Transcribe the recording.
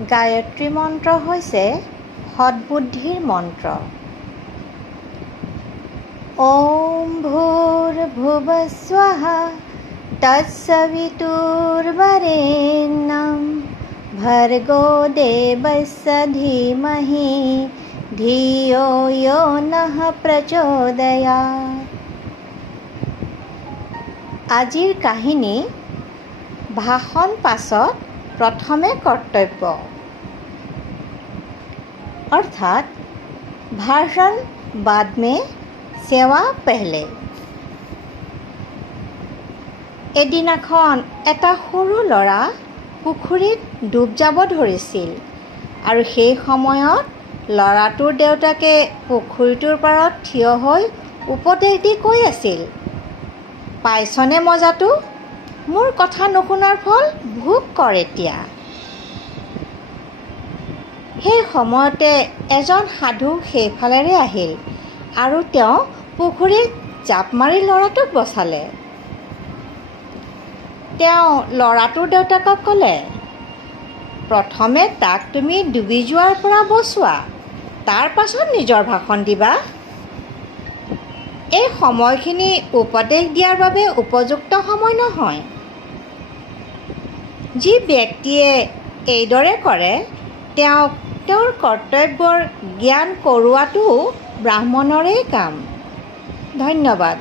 গায়ত্ৰী মন্ত্ৰ হৈছে সৎবুদ্ধিৰ মন্ত্ৰ। ॐ भूर्भुवः स्वः तत्सवितुर्वरेण्यं भर्गो देवस्य धीमहि धियो यो नः प्रचोदयात्। আজিৰ কাহিনী ভাষণ পাছত প্ৰথমে কৰ্তব্য, অৰ্থাৎ ভাষণ बाद में সেৱা পেহলে। এদিনাখন এটা সৰু ল'ৰা পুখুৰীত ডুব যাব ধৰিছিল আৰু সেই সময়ত ল'ৰাটোৰ দেউতাকে পুখুৰীটোৰ পাৰত থিয় হৈ উপদেশ দি কৈ আছিল, পাইছনে মজাটো? মোৰ কথা নুশুনাৰ ফল ভোগ কৰ এতিয়া। সেই সময়তে এজন সাধু সেইফালেৰে আহিল আৰু তেওঁ পুখুৰীত জাপ মাৰি ল'ৰাটোক বচালে। তেওঁ ল'ৰাটোৰ দেউতাকক ক'লে, প্ৰথমে তাক তুমি ডুবি যোৱাৰ পৰা বচোৱা, তাৰ পাছত নিজৰ ভাষণ দিবা। এই সময়খিনি উপদেশ দিয়াৰ বাবে উপযুক্ত সময় নহয়। যি ব্যক্তিয়ে এইদৰে কৰে তেওঁক তেওঁৰ কৰ্তব্যৰ জ্ঞান কৰোৱাটো ব্ৰাহ্মণৰেই কাম। ধন্যবাদ।